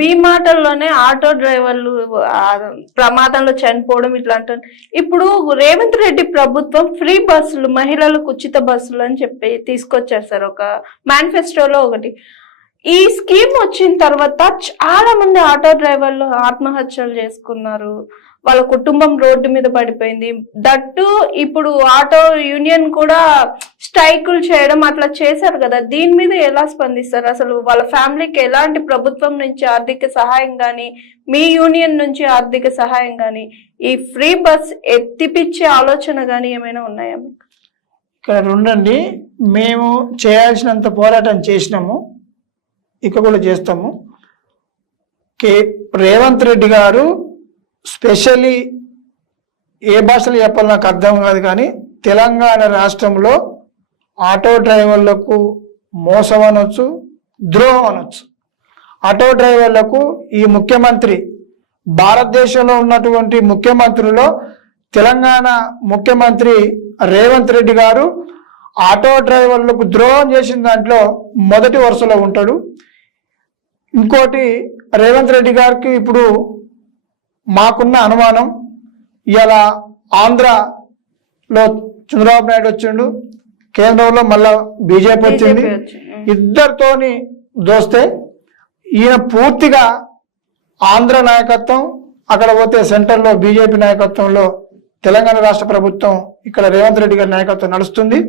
మీ మాటల్లోనే ఆటో డ్రైవర్లు ప్రమాదంలో చనిపోవడం ఇట్లా అంటారు. ఇప్పుడు రేవంత్ రెడ్డి ప్రభుత్వం ఫ్రీ బస్సులు, మహిళలకు ఉచిత బస్సులు అని చెప్పి తీసుకొచ్చారు సార్, ఒక మేనిఫెస్టోలో ఒకటి. ఈ స్కీమ్ వచ్చిన తర్వాత చాలా మంది ఆటో డ్రైవర్లు ఆత్మహత్యలు చేసుకున్నారు, వాళ్ళ కుటుంబం రోడ్డు మీద పడిపోయింది. దట్టు ఇప్పుడు ఆటో యూనియన్ కూడా స్ట్రైకులు చేయడం అట్లా చేశారు కదా, దీని మీద ఎలా స్పందిస్తారు? అసలు వాళ్ళ ఫ్యామిలీకి ఎలాంటి ప్రభుత్వం నుంచి ఆర్థిక సహాయం కానీ, మీ యూనియన్ నుంచి ఆర్థిక సహాయం కానీ, ఈ ఫ్రీ బస్ ఎత్తిపిచ్చే ఆలోచన కానీ ఏమైనా ఉన్నాయా మీకు? ఇక్కడ రెండండి, మేము చేయాల్సినంత పోరాటం చేసినాము, ఇక కూడా చేస్తాము. రేవంత్ రెడ్డి గారు స్పెషల్లీ ఏ భాషలు చెప్పాలో నాకు అర్థం కాదు, కానీ తెలంగాణ రాష్ట్రంలో ఆటో డ్రైవర్లకు మోసం అనొచ్చు, ద్రోహం అనొచ్చు. ఆటో డ్రైవర్లకు ఈ ముఖ్యమంత్రి, భారతదేశంలో ఉన్నటువంటి ముఖ్యమంత్రుల్లో తెలంగాణ ముఖ్యమంత్రి రేవంత్ రెడ్డి గారు ఆటో డ్రైవర్లకు ద్రోహం చేసిన దాంట్లో మొదటి వరుసలో ఉంటాడు. ఇంకోటి, రేవంత్ రెడ్డి గారికి ఇప్పుడు మాకున్న అనుమానం, ఇలా ఆంధ్రలో చంద్రబాబు నాయుడు వచ్చిండు, కేంద్రంలో మళ్ళా బీజేపీ వచ్చింది, ఇద్దరితోని దోస్తే ఈయన పూర్తిగా ఆంధ్ర నాయకత్వం, అక్కడ పోతే సెంటర్లో బీజేపీ నాయకత్వంలో తెలంగాణ రాష్ట్ర ప్రభుత్వం, ఇక్కడ రేవంత్ రెడ్డి గారి నాయకత్వం నడుస్తుంది.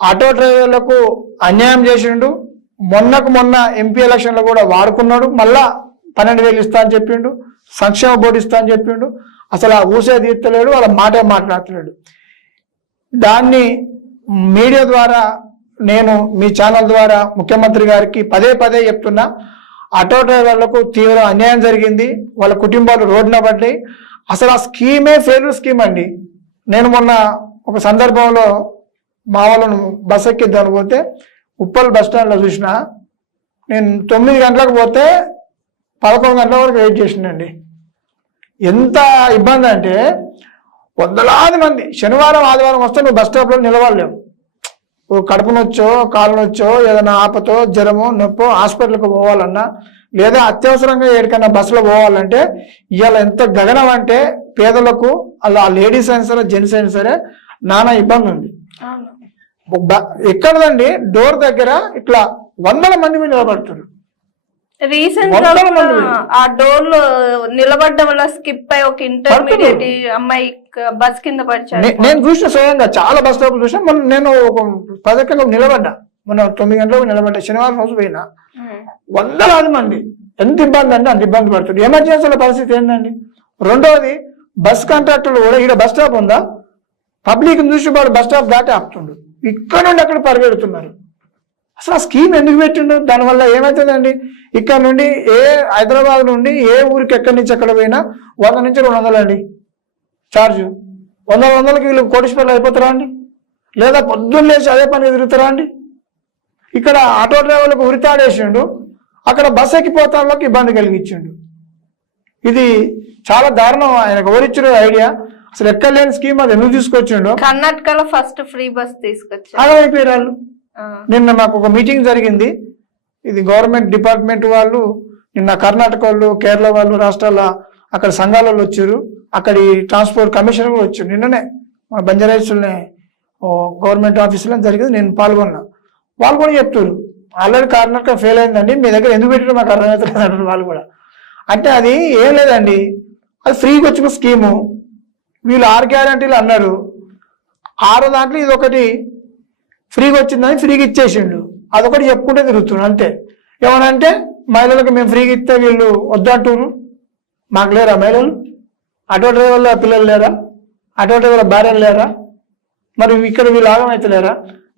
ఆటో డ్రైవర్లకు అన్యాయం చేసిండు. మొన్నకు మొన్న ఎంపీ ఎలక్షన్లో కూడా వాడుకున్నాడు, మళ్ళా 12,000 ఇస్తా అని చెప్పిండు, సంక్షేమ బోర్డు ఇస్తా అని చెప్పిండు. అసలు ఆ ఊసే తీర్చలేడు, వాళ్ళ మాటే మాట్లాడలేడు. దాన్ని మీడియా ద్వారా నేను మీ ఛానల్ ద్వారా ముఖ్యమంత్రి గారికి పదే పదే చెప్తున్నా, ఆటో డ్రైవర్లకు తీవ్ర అన్యాయం జరిగింది, వాళ్ళ కుటుంబాలు రోడ్డున పడ్డాయి. అసలు ఆ స్కీమే ఫెయిల్యూర్ స్కీమ్ అండి. నేను మొన్న ఒక సందర్భంలో మా వాళ్ళను బస్ ఎక్కిద్దాను పోతే ఉప్పల్ బస్ స్టాండ్లో చూసిన, నేను 9 గంటలకు పోతే 11 గంటల వరకు వెయిట్ చేసిందండి. ఎంత ఇబ్బంది అంటే, వందలాది మంది శనివారం ఆదివారం వస్తే నువ్వు బస్ స్టాప్లో నిలబడలేవు. కడుపు నొచ్చో, కాలు నొచ్చో, ఏదైనా ఆపతో, జ్వరమో, నొప్పో హాస్పిటల్కి పోవాలన్నా, లేదా అత్యవసరంగా ఎక్కడికైనా బస్సులో పోవాలంటే ఇవాళ ఎంత గగనం అంటే పేదలకు, అలా లేడీస్ అయినా సరే జెంట్స్ అయినా సరే నానా ఇబ్బంది ఉంది. ఎక్కడదండి, డోర్ దగ్గర ఇట్లా 100 మంది మీద నిలబడుతున్నారు. రీసెంట్ ఆ డోర్ లో నిలబడ్డం వల్ల స్కిప్ అయ్యి ఒక ఇంటర్మీడియట్ అమ్మాయి బస్ కింద పడిచాడు. నేను చూసిన స్వయంగా చాలా బస్ స్టాప్ చూసిన. మొన్న నేను ఒక 10 గంటలకు నిలబడ్డా, మొన్న 9 గంటలకు నిలబడ్డా, శనివారం రోజు పోయినా. వందలాది మంది, ఎంత ఇబ్బంది అంటే అంత ఇబ్బంది పడుతుంది. ఎమర్జెన్సీల పరిస్థితి ఏంటండి. రెండోది, బస్ కాంట్రాక్టర్లు కూడా ఇక్కడ బస్ స్టాప్ ఉందా, పబ్లిక్ చూసి వాడు బస్ స్టాప్ దాటి ఆపుతుండు, ఇక్కడ నుండి అక్కడ పరిగెడుతున్నారు. అసలు ఆ స్కీమ్ ఎందుకు పెట్టిండు? దానివల్ల ఏమవుతుందండి, ఇక్కడ నుండి హైదరాబాద్ నుండి ఏ ఊరికి ఎక్కడి నుంచి ఎక్కడ పోయినా 100 నుంచి 200 అండి ఛార్జ్. 100కి వీళ్ళు కోటీశ్వర్లు అయిపోతారా అండి? లేదా పొద్దున్న లేచి అదే పని తిరుగుతారా అండి? ఇక్కడ ఆటో డ్రైవర్లకు ఉరితాడేసిండు, అక్కడ బస్ ఎక్కిపోతా వాళ్ళకి ఇబ్బంది కలిగించిండు. ఇది చాలా దారుణం. ఆయనకు ఎవరిచ్చిన ఐడియా, అసలు ఎక్కడ లేని స్కీమ్ అది ఎందుకు తీసుకొచ్చిండు? కర్ణాటకలో ఫస్ట్ ఫ్రీ బస్ తీసుకొచ్చారు. అలాగైపోయారు వాళ్ళు. నిన్న మాకు ఒక మీటింగ్ జరిగింది, ఇది గవర్నమెంట్ డిపార్ట్మెంట్ వాళ్ళు, నిన్న కర్ణాటక వాళ్ళు, కేరళ వాళ్ళు, రాష్ట్రాల అక్కడ సంఘాలలో వచ్చారు, అక్కడి ట్రాన్స్పోర్ట్ కమిషనర్ కూడా వచ్చారు. నిన్ననే మా బంజారాయిల్స్లోనే గవర్నమెంట్ ఆఫీసులో జరిగింది, నేను పాల్గొన్నా. వాళ్ళు కూడా చెప్తారు, ఆల్రెడీ కర్ణాటక ఫెయిల్ అయిందండి, మీ దగ్గర ఎందుకు పెట్టారో మాకు అర్థమవుతుంది అంటారు వాళ్ళు కూడా. అంటే అది ఏం లేదండి, అది ఫ్రీగా వచ్చిన స్కీము. వీళ్ళు 6 గ్యారంటీలు అన్నారు, 6 దాంట్లో ఇది ఒకటి ఫ్రీగా వచ్చిందని ఫ్రీగా ఇచ్చేసిండు, అదొకటి చెప్పుకుంటే తిరుగుతున్నాడు అంతే. ఏమనంటే మహిళలకు మేము ఫ్రీగా ఇస్తే వీళ్ళు వద్దంటారు. మాకు లేరా మహిళలు? ఆటో డ్రైవర్ల పిల్లలు లేరా? ఆటో డ్రైవర్ల భార్యలు లేరా? మరి ఇక్కడ వీళ్ళు ఆగమైతలేరా?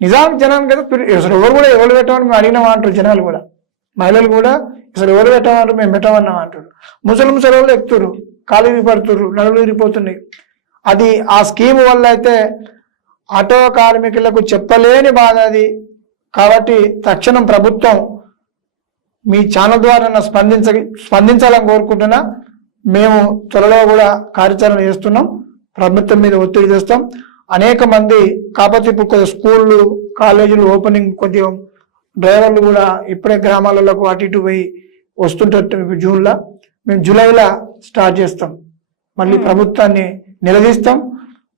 నిజానికి జనానికి కదా అసలు ఎవరు పెట్టమని మేము అడిగినామా అంటారు జనాలు కూడా. మహిళలు కూడా అసలు ఎవరు పెట్టమంటారు, మేము పెట్టమన్నాం అంటారు. ముసలి వాళ్ళు ఎక్కుతారు, కాలు పడుతున్నారు, నడులు విరిగిపోతున్నాయి. అది ఆ స్కీమ్ వల్ల అయితే ఆటో కార్మికులకు చెప్పలేని బాధ అది. కాబట్టి తక్షణం ప్రభుత్వం మీ ఛానల్ ద్వారా స్పందించాలని కోరుకుంటున్నా. మేము త్వరలో కూడా కార్యాచరణ చేస్తున్నాం, ప్రభుత్వం మీద ఒత్తిడి చేస్తాం. అనేక మంది కాకపోతే ఇప్పుడు కొద్దిగా స్కూళ్ళు, కాలేజీలు ఓపెనింగ్, కొద్దిగా డ్రైవర్లు కూడా ఇప్పుడే గ్రామాలకు అటు ఇటు పోయి వస్తుంటే జూన్లో మేము జూలైలో స్టార్ట్ చేస్తాం. మళ్ళీ ప్రభుత్వాన్ని నిలదీస్తాం.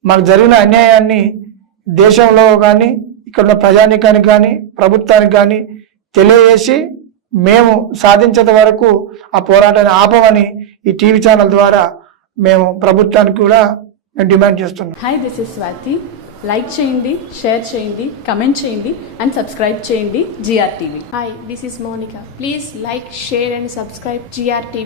మాకు జరిగిన అన్యాయాన్ని దేశంలో కానీ ఇక్కడ ఉన్న ప్రజానీకానికి కానీ ప్రభుత్వానికి కానీ తెలియజేసి మేము సాధించేంత వరకు ఆ పోరాటాన్ని ఆపమని ఈ టీవీ ఛానల్ ద్వారా మేము ప్రభుత్వానికి కూడా డిమాండ్ చేస్తున్నాం. Hi, this is Swathi. Like చేయండి, షేర్ చేయండి, కమెంట్ చేయండి అండ్ సబ్స్క్రైబ్ చేయండి GR TV. Hi, this is Monica. Please like, share and subscribe GR TV.